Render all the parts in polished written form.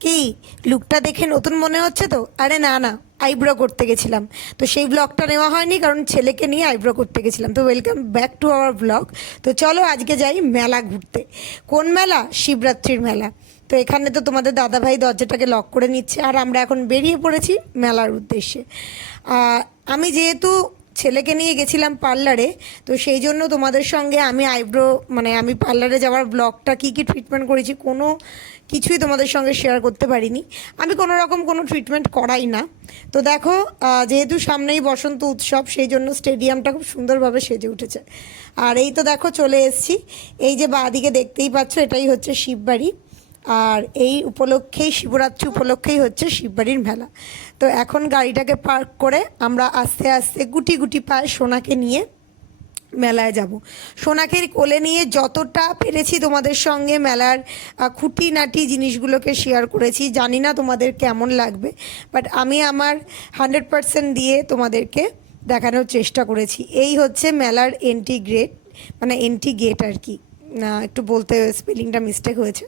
কি লুকটা দেখে নতুন মনে হচ্ছে তো? আরে না না, আইব্রো করতে গেছিলাম, তো সেই ব্লগটা নেওয়া হয়নি কারণ ছেলেকে নিয়ে আইব্রো করতে গেছিলাম। তো welcome back to our blog. তো চলো আজকে যাই মেলা ঘুরতে। কোন মেলা? শিবরাত্রির মেলা। তো এখানে তো তোমাদের দাদাভাই দরজাটাকে লক করে নিচ্ছে, আর আমরা এখন বেরিয়ে পড়েছি মেলার উদ্দেশ্যে। আমি যেহেতু ছেলেকে নিয়ে গেছিলাম পার্লারে, তো সেই জন্য তোমাদের সঙ্গে আমি আইব্রো মানে আমি পার্লারে যাওয়ার ব্লগটা কী কী ট্রিটমেন্ট করেছি কোনো কিছুই তোমাদের সঙ্গে শেয়ার করতে পারিনি। আমি কোনো রকম কোনো ট্রিটমেন্ট করাই না। তো দেখো, যেহেতু সামনেই বসন্ত উৎসব, সেই জন্য স্টেডিয়ামটা খুব সুন্দরভাবে সেজে উঠেছে। আর এই তো দেখো চলে এসেছি। এই যে বাঁদিকে দেখতেই পাচ্ছ, এটাই হচ্ছে শিববাড়ি। আর এই উপলক্ষেই, শিবরাত্রি উপলক্ষেই হচ্ছে শিববাড়ির মেলা। তো এখন গাড়িটাকে পার্ক করে আমরা আস্তে আস্তে গুটি গুটি পায়ে সোনাকে নিয়ে মেলায় যাব। সোনাকে কোলে নিয়ে যতটা পেরেছি তোমাদের সঙ্গে মেলার খুঁটিনাটি জিনিসগুলোকে শেয়ার করেছি। জানি না তোমাদের কেমন লাগবে, বাট আমি আমার 100% দিয়ে তোমাদেরকে দেখানোর চেষ্টা করেছি। এই হচ্ছে মেলার এন্ট্রি গেট, মানে এন্ট্রি গেট আর কি। না, একটু বলতে স্পেলিংটা মিস্টেক হয়েছে।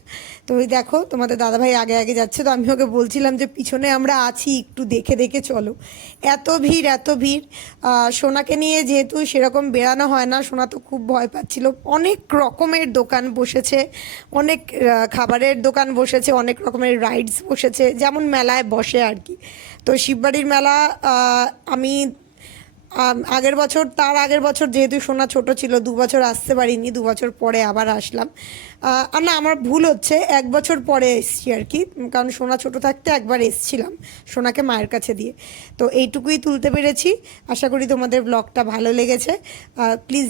তো ওই দেখো তোমাদের দাদাভাই আগে আগে যাচ্ছে, তো আমি ওকে বলছিলাম যে পিছনে আমরা আছি, একটু দেখে দেখে চলো। এত ভিড় এত ভিড়। সোনাকে নিয়ে যেহেতু সেরকম বেড়ানো হয় না, সোনা তো খুব ভয় পাচ্ছিল। অনেক রকমের দোকান বসেছে, অনেক খাবারের দোকান বসেছে, অনেক রকমের রাইডস বসেছে, যেমন মেলায় বসে আর কি। তো শিববাড়ির মেলা আমি আগের বছর, তার আগের বছর যেহেতু সোনা ছোট ছিল, 2 বছর আসতে পারিনি, 2 বছর পরে আবার আসলাম। আর না, আমার ভুল হচ্ছে, 1 বছর পরে এসছি আর কি, কারণ সোনা ছোট থাকতে একবার এসছিলাম সোনাকে মায়ের কাছে দিয়ে। তো এইটুকুই তুলতে পেরেছি। আশা করি তোমাদের ব্লগটা ভালো লেগেছে। প্লিজ